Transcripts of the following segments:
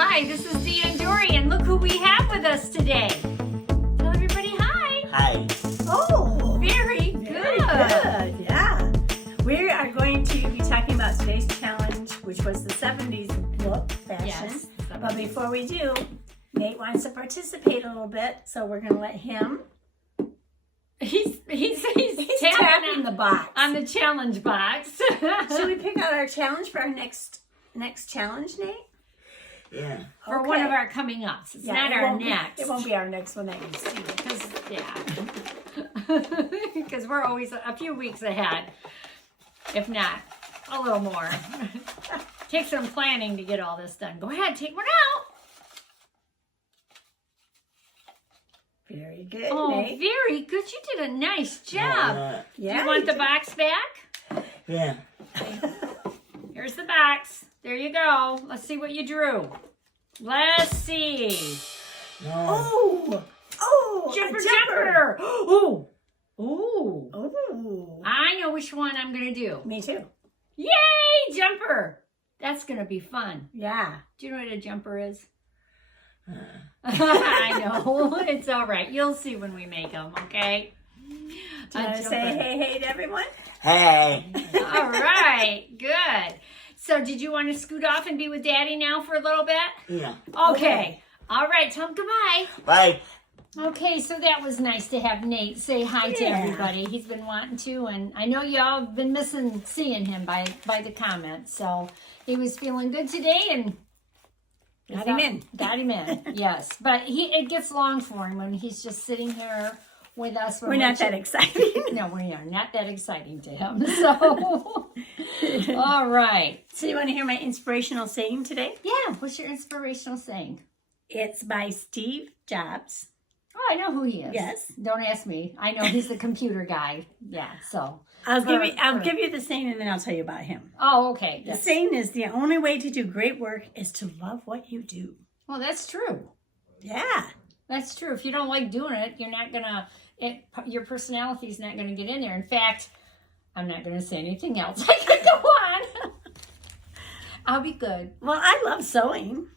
Hi, this is Dee and Dory, and look who we have with us today. Tell everybody hi. Hi. Oh, Very good. very good. Yeah. We are going to be talking about today's challenge, which was the 70s look fashion. Yes, But before we do, Nate wants to participate a little bit, so we're going to let him. He's tapping the box. on the challenge box. Should we pick out our challenge for our next challenge, Nate? Yeah. For one of our coming ups. It's not it our won't be- next. It won't be our next one that you see. Because we're always a few weeks ahead, if not a little more. Takes some planning to get all this done. Go ahead, take one out. Very good, Oh, Nate. very good. You did a nice job. Yeah, Do you want the box back? Yeah. Here's the box. There you go. Let's see what you drew. Let's see. No. Oh, Jumper, a jumper. Ooh. Ooh. Oh, I know which one I'm going to do. me too. Yay, jumper. That's going to be fun. Yeah. Do you know what a jumper is? I know. It's all right. You'll see when we make them, okay? Do you want to say hey to everyone? Hey. All right. Good. So did you want to scoot off and be with Daddy now for a little bit? Yeah. Okay. All right. Tell him goodbye. Bye. Okay, so that was nice to have Nate say hi to everybody. He's been wanting to, and I know y'all have been missing seeing him by the comments. So he was feeling good today, and Got him in. Got him in, yes. But it gets long for him when he's just sitting here with us. We're not that exciting. No, we are not that exciting to him. So, all right. So you want to hear my inspirational saying today? Yeah, what's your inspirational saying? It's by Steve Jobs. Oh, I know who he is. Yes. Don't ask me. I know he's the computer guy. Yeah, so. I'll give you the saying and then I'll tell you about him. Oh, okay. The saying is the only way to do great work is to love what you do. Well, that's true. Yeah. That's true. If you don't like doing it, you're not gonna. Your personality's not gonna get in there. In fact, I'm not gonna say anything else. I can go on. I'll be good. Well, I love sewing.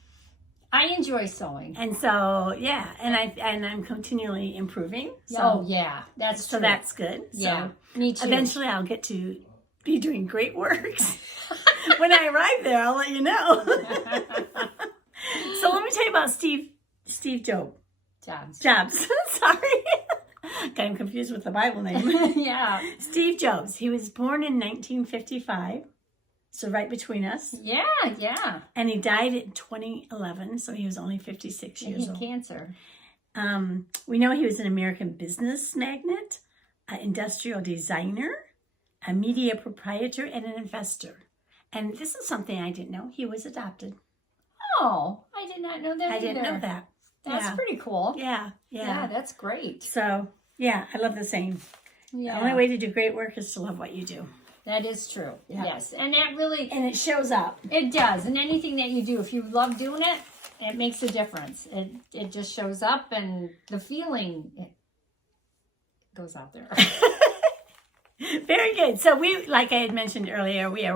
I enjoy sewing. And so, yeah, and I'm continually improving. So, Oh, yeah, that's true. so that's good. Yeah, So me too. eventually I'll get to be doing great works. When I arrive there, I'll let you know. So let me tell you about Steve Jobs. Sorry. Got him confused with the Bible name. Yeah. Steve Jobs. He was born in 1955. So right between us. Yeah. And he died in 2011, so he was only 56 years He had old. cancer. We know he was an American business magnate, an industrial designer, a media proprietor, and an investor. And this is something I didn't know. He was adopted. Oh, I did not know that I either. didn't know that. That's Yeah. pretty cool. Yeah. Yeah, that's great. So, yeah, I love the saying. Yeah. The only way to do great work is to love what you do. That is true. Yeah. Yes. And that really, And it shows up. it does. And anything that you do, if you love doing it, it makes a difference. It just shows up, and the feeling it goes out there. Very good. So we, like I had mentioned earlier, we were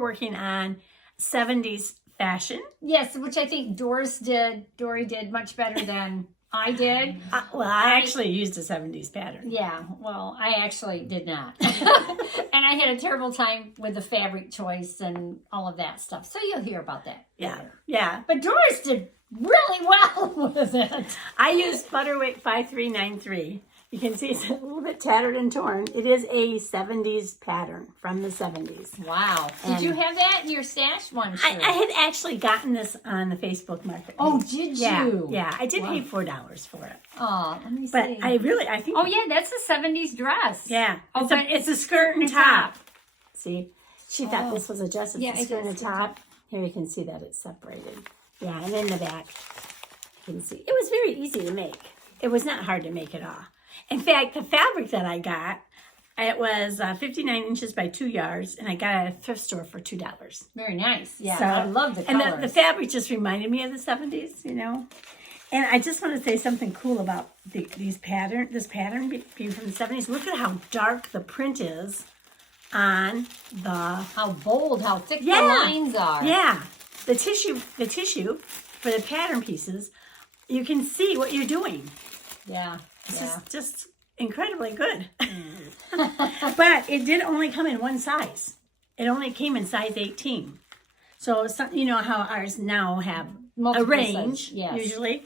working on 70s fashion. Yes, which I think Dory did much better than I did. I actually used a 70s pattern. Yeah, well, I actually did not. And I had a terrible time with the fabric choice and all of that stuff. So you'll hear about that later. Yeah. But Doris did really well with it. I used Butterwick 5393. You can see it's a little bit tattered and torn. It is a 70s pattern from the 70s. Wow. Did you have that in your stash? One I had actually gotten this on the Facebook Marketplace. Oh, did you? Yeah. I did pay $4 for it. Oh, let me see. But I think... Oh, yeah, that's a 70s dress. Yeah. Oh, It's a skirt and top. See? She thought this was a dress. It's Yeah, a skirt it and is. top. Here you can see that it's separated. Yeah, and in the back, you can see. It was very easy to make. It was not hard to make at all. In fact, the fabric that I got, it was 59 inches by 2 yards, and I got it at a thrift store for $2. Very nice. Yeah, So, I love the colors. And the fabric just reminded me of the 70s, you know. And I just want to say something cool about this pattern being from the 70s. Look at how dark the print is on the... How bold, how thick the lines are. Yeah. the tissue for the pattern pieces, you can see what you're doing. Yeah. It's Yeah. just incredibly good. But it did only come in one size. It only came in size 18. So you know how ours now have Multiple a range, size, yes. usually.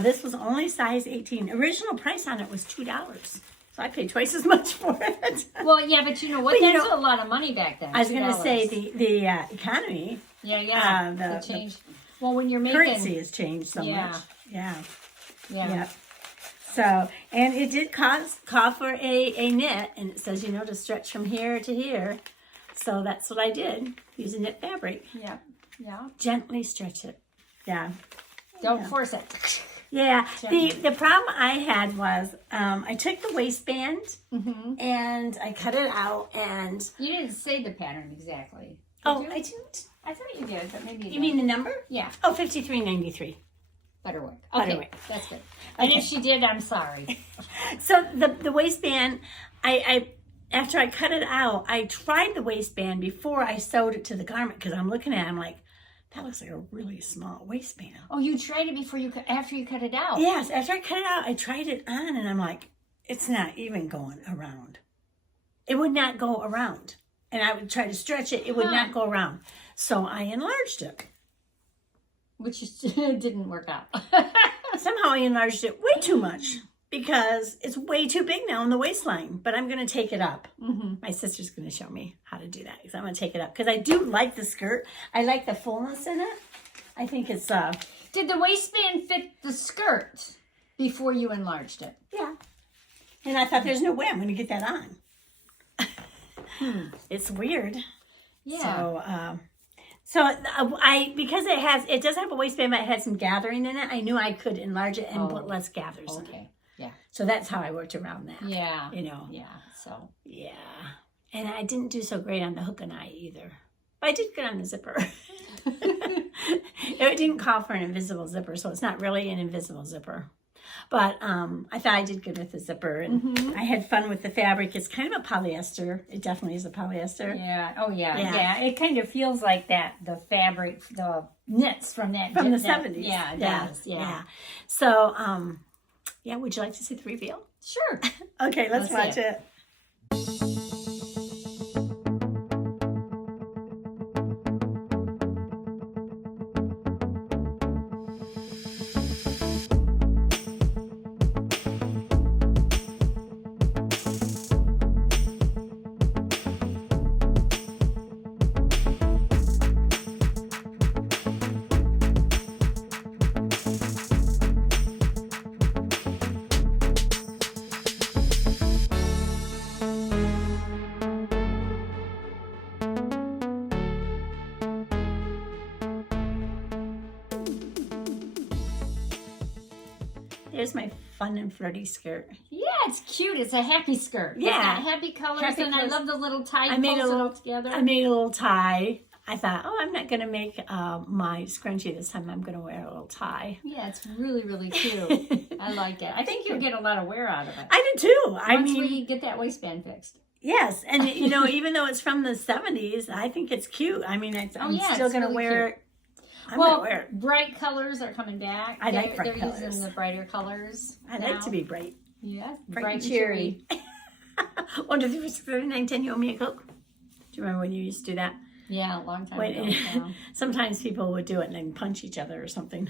This was only size 18. Original price on it was $2. So I paid twice as much for it. Well, yeah, but you know what? But you That's know, a lot of money back then. I was going to $2. say the economy, Yeah. the changed. Well, when you're making currency has changed so Yeah. much. Yeah. yeah. So, and it did call for a knit, and it says, to stretch from here to here. So that's what I did, use a knit fabric. Yeah. Gently stretch it. Yeah. Don't force it. Yeah. Gently. The problem I had was I took the waistband and I cut it out and... You didn't say the pattern exactly. Oh, you? I didn't. I thought you did, but maybe you You mean the number? Yeah. Oh, 53.93. Butterwick. Okay, Butterwick. that's good. And Okay. if she did, I'm sorry. So the waistband, I after I cut it out, I tried the waistband before I sewed it to the garment because I'm looking at it, I'm like, that looks like a really small waistband. Oh, you tried it after you cut it out. Yes, after I cut it out, I tried it on and I'm like, it's not even going around. It would not go around. And I would try to stretch it, it would not go around. So I enlarged it. Which didn't work out. Somehow I enlarged it way too much because it's way too big now in the waistline. But I'm going to take it up. My sister's going to show me how to do that because I'm going to take it up. Because I do like the skirt. I like the fullness in it. I think it's... Did the waistband fit the skirt before you enlarged it? Yeah. And I thought, there's no way I'm going to get that on. It's weird. Yeah. So because it does have a waistband, but it had some gathering in it. I knew I could enlarge it and put less gathers in it. Okay. Yeah. So that's how I worked around that. Yeah. Yeah. So. Yeah. And I didn't do so great on the hook and eye either. But I did good on the zipper. It didn't call for an invisible zipper, so it's not really an invisible zipper. But I thought I did good with the zipper, and I had fun with the fabric. It's kind of a polyester. It definitely is a polyester. Yeah. Oh, yeah. It kind of feels like that. The fabric, the knits from that. From the that, 70s. Yeah, it does. Yeah. So, would you like to see the reveal? Sure. Okay, let's watch see it. Here's my fun and flirty skirt. Yeah, it's cute. It's a happy skirt. Yeah. It's got happy colors, Happy and colors. I love the little tie. I made pulls a it little- all together. I made a little tie. I thought, I'm not going to make my scrunchie this time. I'm going to wear a little tie. Yeah, it's really, really cute. I like it. I think you'll get a lot of wear out of it. I do too. Once we get that waistband fixed. Yes. And, even though it's from the 70s, I think it's cute. I mean, I'm still it's going to really wear cute. it. I'm going to Well, wear it. bright colors are coming back. I like bright They're colors. using the brighter colors. I now. like to be bright. Yeah, Bright and cheery. 1, 2, 3, 4, 6, 7, 8, 9, 10, you owe me a Coke. Do you remember when you used to do that? Yeah, a long time When, ago. Yeah. sometimes people would do it and then punch each other or something.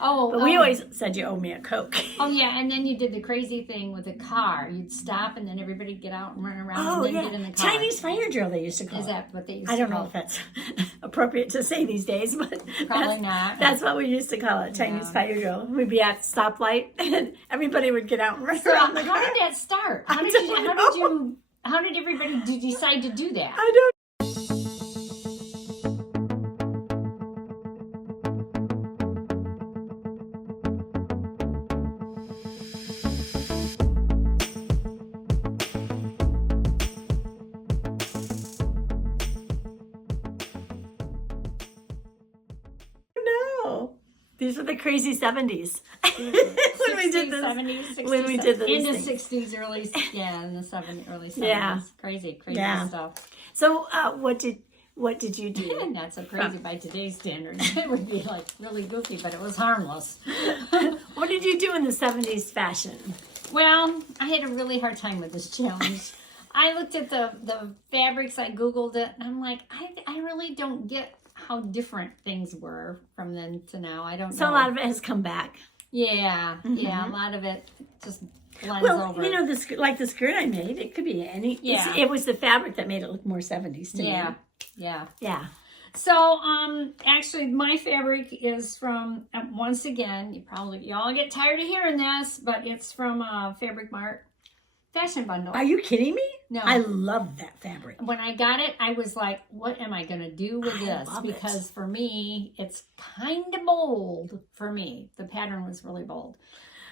Oh, But we always said you owe me a Coke. Oh yeah, and then you did the crazy thing with the car. You'd stop, and then everybody'd get out and run around, and then get in the car. Chinese fire drill they used to call Is it. that what they used I to don't know call if that's appropriate to say these days, but Probably not. That's what we used to call it, Chinese fire drill. We'd be at the stoplight, and everybody would get out and run So around the how car. did that start? I don't know. How did everybody decide to do that? I don't know. These were the crazy 70s. when we did this. 70s, 60s, when we did those in the things. 60s, early 70s. Yeah. Crazy Yeah. stuff. So what What did you do? Not so crazy by today's standards. It would be like really goofy, but it was harmless. What did you do in the 70s fashion? Well, I had a really hard time with this challenge. I looked at the fabrics, I Googled it, and I'm like, I really don't get how different things were from then to now. I don't know. So a lot of it has come back. Yeah, yeah, a lot of it just blends Well, over. you know, like the skirt I made, it could be any. Yeah. It was the fabric that made it look more 70s to me. Yeah. Yeah. So, actually, my fabric is from, once again, you all get tired of hearing this, but it's from FabricMart Fashion Bundle. Are you kidding me? No. I love that fabric. When I got it, I was like, what am I going to do with this? love it. Because for me, it's kind of bold for me. The pattern was really bold.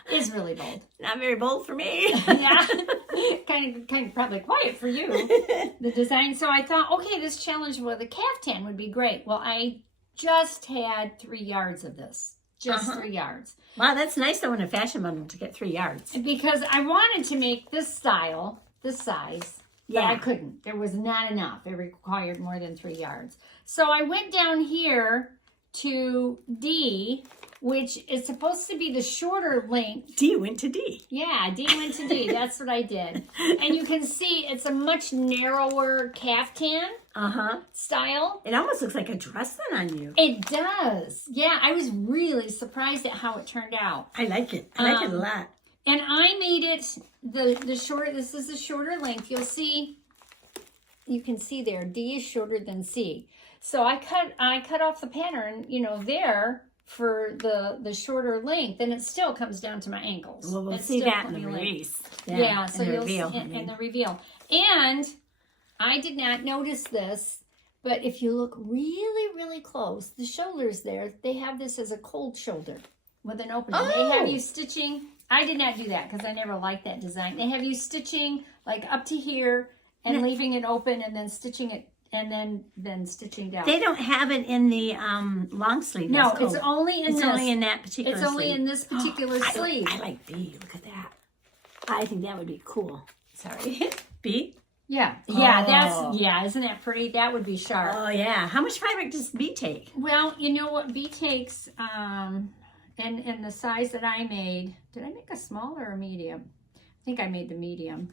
It's really bold. Not very bold for me. Yeah. kind of probably quiet for you, the design. So I thought, okay, this challenge with a caftan would be great. Well, I just had 3 yards of this. Just 3 yards. Wow, that's nice though in a fashion bundle to get 3 yards. Because I wanted to make this style, this size, but Yeah. I couldn't. There was not enough. It required more than 3 yards. So I went down here to D, which is supposed to be the shorter length. D went to D. Yeah, D went to D. That's what I did. And you can see it's a much narrower caftan style. It almost looks like a dress then on you. It does. Yeah, I was really surprised at how it turned out. I like it. I like it a lot. And I made it the short. This is the shorter length. You'll see. You can see there. D is shorter than C. So I cut off the pattern. You know there for the shorter length, and it still comes down to my ankles. Well, we'll It's see still that in the pretty length. release. Yeah, so in the you'll reveal, see I mean. in the reveal. And I did not notice this, but if you look really, really close, the shoulders there, they have this as a cold shoulder with an opening. They have you stitching. I did not do that because I never liked that design. They have you stitching like up to here and leaving it open and then stitching it and then stitching down. They don't have it in the long sleeve. No, That's cool. it's only in It's this. only in that particular It's only sleeve. in this particular sleeve. I like B. Look at that. I think that would be cool. Sorry. B? Yeah, Oh. isn't that pretty? That would be sharp. Oh, yeah. How much fabric does B take? Well, you know what B takes, and the size that I made, did I make a small or a medium? I think I made the medium.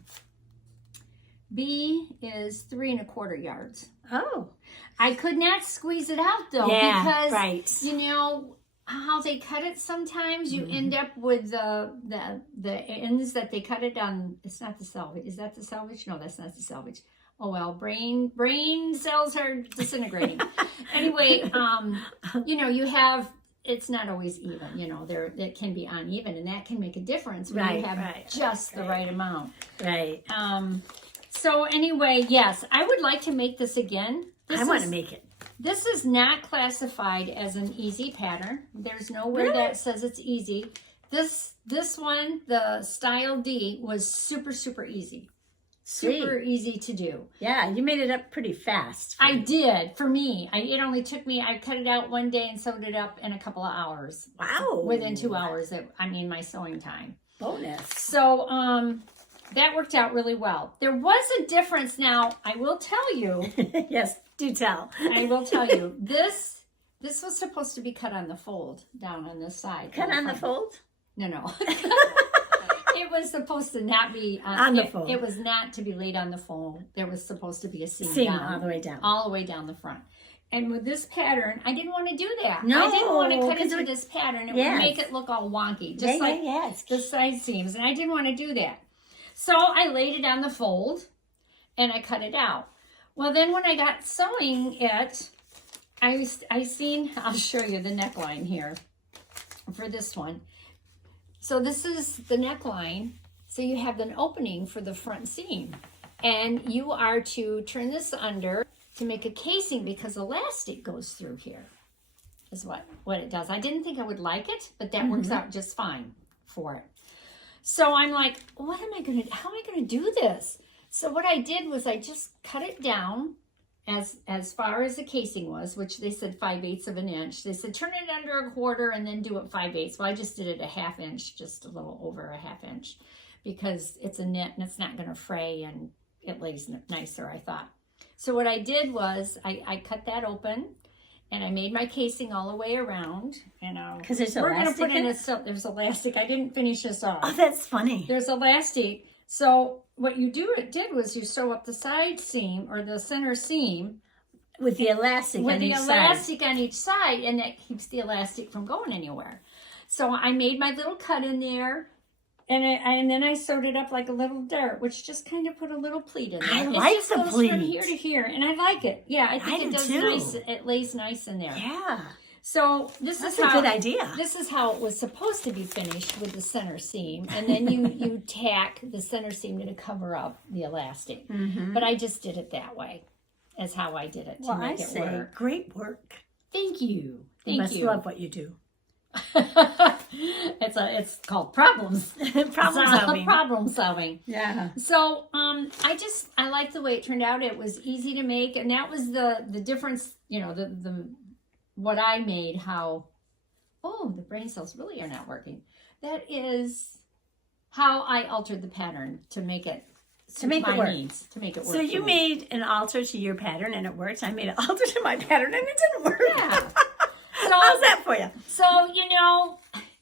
B is 3 1/4 yards. Oh. I could not squeeze it out though, Yeah, because right. you know how they cut it sometimes. You end up with the ends that they cut it on. It's not the selvage. Is that the selvage? No, that's not the selvage. Oh well, brain cells are disintegrating. Anyway, you know, you have, it's not always even, you know, it can be uneven, and that can make a difference when you have just the right amount. Right. So anyway, yes, I would like to make this again. I want to make it. This is not classified as an easy pattern. There's nowhere that says it's easy. This one, the style D, was super, super easy. Super easy to do. Yeah, you made it up pretty fast. I did, for me. It only took me, I cut it out one day and sewed it up in a couple of hours. Wow. Within 2 hours, my sewing time. Bonus. So, that worked out really well. There was a difference now, I will tell you. Yes, do tell. I will tell you. This was supposed to be cut on the fold, down on this side. Cut on the fold? No. It was supposed to not be on the fold. It was not to be laid on the fold. There was supposed to be a seam Seam down, all the way down. all the way down the front. And with this pattern, I didn't want to do that. No, I didn't want to cut 'cause into it- this pattern. It Yes. would make it look all wonky, just like it's the side seams. And I didn't want to do that. So I laid it on the fold and I cut it out. Well, then when I got sewing it, I seen, I'll show you the neckline here for this one. So this is the neckline. So you have an opening for the front seam. And you are to turn this under to make a casing because elastic goes through here. Is what it does. I didn't think I would like it, but that works out just fine for it. So I'm like, how am I gonna do this? So what I did was I just cut it down as far as the casing was, which they said 5/8 of an inch. They said turn it under a quarter and then do it 5/8. Well, I just did it a 1/2 inch, just a little over a 1/2 inch, because it's a knit and it's not gonna fray and it lays nicer, I thought. So what I did was I cut that open, and I made my casing all the way around. And because there's we're going to elastic put in there's elastic. I didn't finish this off. Oh, that's funny. There's elastic. So what you did was you sew up the side seam or the center seam With the elastic with on the each elastic side. on each side, and that keeps the elastic from going anywhere. So I made my little cut in there, and then I sewed it up like a little dart, which just kind of put a little pleat in there. I It like just the goes pleat. from here to here, and I like it. Yeah, I think I it do does too. nice. It lays nice in there. Yeah. So That's a good idea. This is how it was supposed to be finished with the center seam, and then you tack the center seam to cover up the elastic. Mm-hmm. But I just did it that way, as how I did it to Well, I make it say, work. great work. Thank you. You Thank must you. love what you do. It's called problems. Problem solving. Problem solving. Yeah. So I like the way it turned out. It was easy to make, and that was the difference. You know, the what I made. How the brain cells really are not working. That is how I altered the pattern to make it To make it my work. needs, to make it work. So for you me. made an alter to your pattern and it worked. I made an alter to my pattern and it didn't work. Yeah. How's that for you? So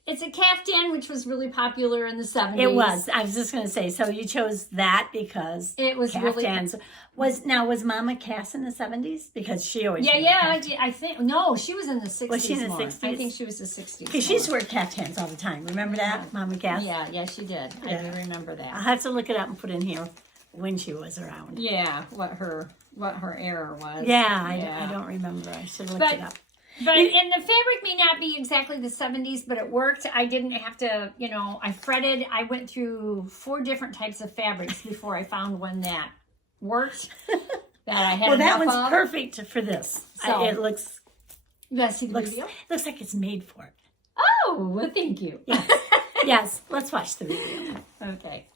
it's a caftan, which was really popular in the 70s. It was. I was just going to say, so you chose that because It was really. caftans. Was Mama Cass in the 70s? Because she always wore Yeah. caftans. I think no, she was in the 60s. Was she in the more. 60s? I think she was the 60s. Because she used to wear caftans all the time. Remember that, Mama Cass? Yeah, she did. I Yeah. do remember I'll that. have to look it up and put in here when she was around. Yeah, what her error was. Yeah, I don't remember. I should look But- it up. But and the fabric may not be exactly the 70s, but it worked. I didn't have to, I fretted. I went through 4 different types of fabrics before I found one that worked. That I had Well, that enough one's of. perfect for this. So- It looks You guys see the looks video? looks like it's made for it. Oh, well, thank you. Yes. Yes, let's watch the video. Okay.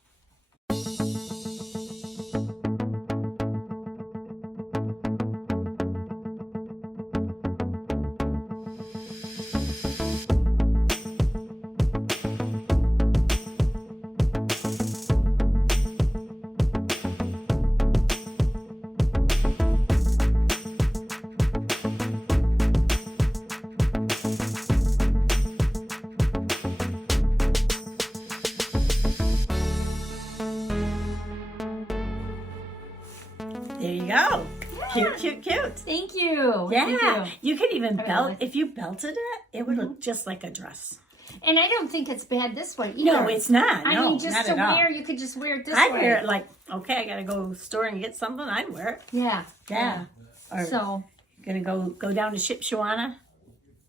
There you go. Cute, cute, cute. Thank you. Yeah, Thank you. you could even I belt. really- If you belted it, it would look just like a dress. And I don't think it's bad this way either. No, it's not. I No, mean, just not to at all. wear, you could just wear it this I'd way. wear it like, okay, I gotta go store and get something. I'd wear it. Yeah. Yeah. Or So, gonna go down to Shipshawana.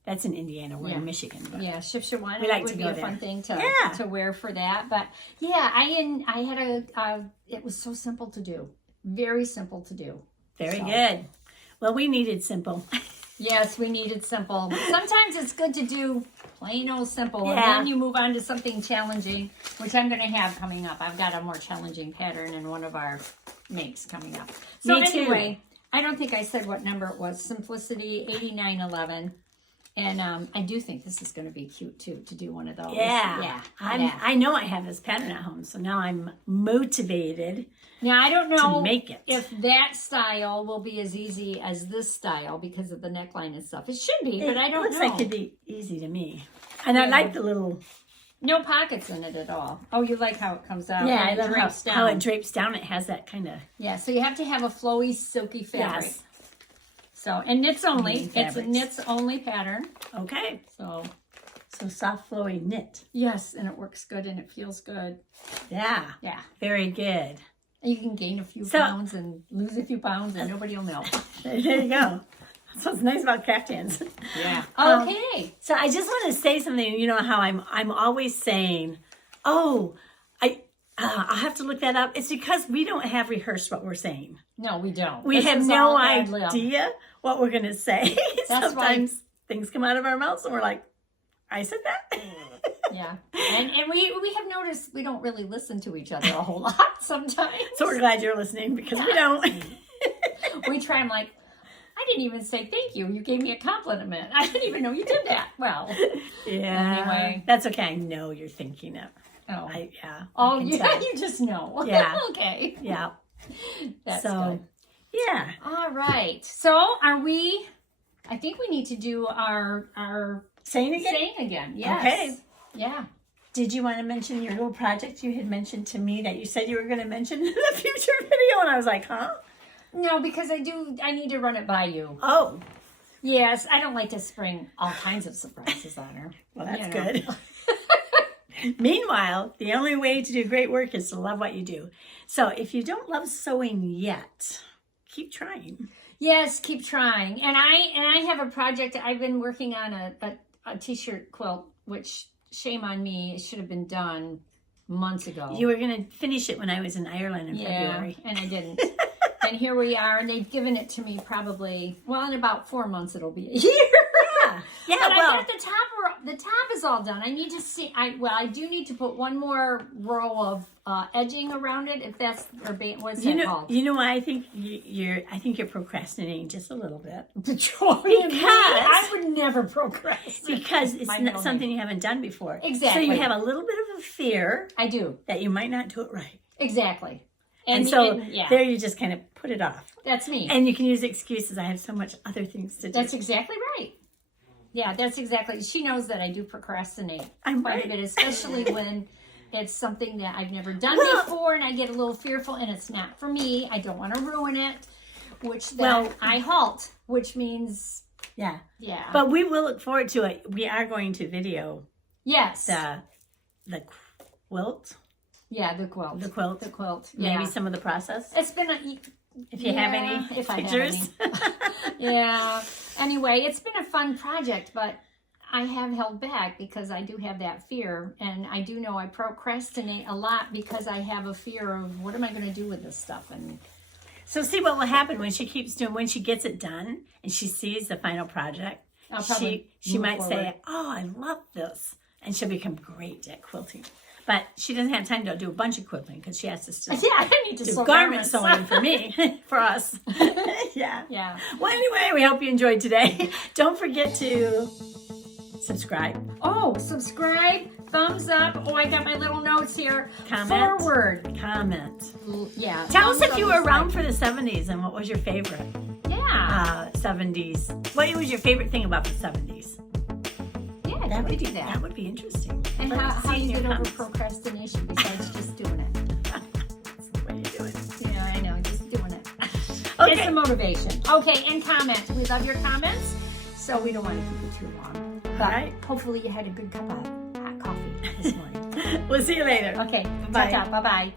That's in Indiana. We're Yeah. in Michigan. But yeah, Shipshawana We like would to be go a fun there. thing Yeah. to wear for that. But yeah, I had it was so simple to do. Very simple to do. Very So. good. Well, we needed simple. Yes, we needed simple. Sometimes it's good to do plain old simple, and Yeah. then you move on to something challenging, which I'm going to have coming up. I've got a more challenging pattern in one of our makes coming up. So Me too. anyway, I don't think I said what number it was. Simplicity 8911. And I do think this is going to be cute too, to do one of those. Yeah. I know I have this pattern at home, so now I'm motivated Now, I don't to know make it. if that style will be as easy as this style because of the neckline and stuff. It should be, but I don't looks know. like it'd be easy to me. And I like the little, No pockets in it at all. Oh, you like how it comes out? yeah, and I it love drapes how down. it drapes down. It has that kind of, Yeah, so you have to have a flowy, silky fabric. yes. So, and knits only. It's a Fabrics. knits only pattern. Okay. So, So soft, flowy knit. yes, and it works good and it feels good. Yeah. Yeah. Very good. And you can gain a few So- pounds and lose a few pounds and nobody will know. There you go. That's what's nice about caftans. Yeah. Um, Okay. So I just want to say something. You know how I'm always saying, oh, I'll have to look that up. It's because we don't have rehearsed what we're saying. No, we don't. We This have is no all ad lib. idea what we're going to say. That's Sometimes things come out of our mouths and we're like, I said that? Yeah. And we have noticed we don't really listen to each other a whole lot sometimes. So we're glad you're listening because we don't. We try, I'm like, I didn't even say thank you. You gave me a compliment. I didn't even know you did that. Well, Yeah. Anyway. That's okay. I know you're thinking it. oh. I Oh, can yeah, tell. you just know. Yeah. Okay. Yeah. That's So, good. Yeah. All right. So I think we need to do our Saying again? saying again. Yes. Okay. Yeah. Did you want to mention your little project you had mentioned to me that you said you were going to mention in a future video? And I was like, huh? No, because I need to run it by you. Oh, Yes, I don't like to spring all kinds of surprises on her. well, that's You know. good. Meanwhile, the only way to do great work is to love what you do. So if you don't love sewing yet, keep trying. Yes, keep trying. And I have a project. I've been working on a t-shirt quilt, which shame on me. It should have been done months ago. You were going to finish it when I was in Ireland in February. And I didn't. And here we are, and they've given it to me probably, well, in about 4 months it'll be a year. Yeah, But well, I got the top is all done. I need to see, I do need to put one more row of edging around it, if that's, or what's that called? you know why I think you're procrastinating just a little bit. I would never procrastinate. Because it's My not middle something you haven't done before. Exactly. So you have a little bit of a fear I do. that you might not do it right. Exactly. And so there you just kind of put it off. That's me. And you can use excuses. I have so much other things to do. That's exactly right. Yeah, that's exactly. She knows that I do procrastinate I'm quite right. a bit, especially when it's something that I've never done before and I get a little fearful and it's not for me. I don't want to ruin it, which then I halt, which means, Yeah. yeah. But we will look forward to it. We are going to video Yes. the quilt. Yeah, the quilt. The quilt. The quilt. Maybe Yeah. some of the process. It's been If you have any if I have pictures. any. Yeah. Anyway, it's been a fun project, but I have held back because I do have that fear, and I do know I procrastinate a lot because I have a fear of what am I going to do with this stuff. And So see what will happen when she keeps doing, when she gets it done and she sees the final project. I'll probably She move might forward. say, oh, I love this. And she'll become great at quilting. But she doesn't have time to do a bunch of quilting because she has to still Yeah, I need to do sew garment garments. sewing for me, for us. Yeah. Yeah. Well, anyway, we hope you enjoyed today. Don't forget to subscribe. Oh, subscribe, thumbs up. Oh, I got my little notes here. Comment. Forward. Comment. Yeah. Tell us thumbs if you up were is around like- for the 70s and what was your favorite Yeah. 70s. What was your favorite thing about the 70s? Yeah, that would do that. That would be interesting. And Let's how see you in your get over comments. procrastination besides just doing it. That's the way you do it. Yeah, I know, just doing it. Okay. It's a motivation. Okay, and comment. We love your comments, so we don't want to keep it too long. But right. hopefully you had a good cup of hot coffee this morning. We'll see you later. Okay, Bye. ta-ta, bye-bye.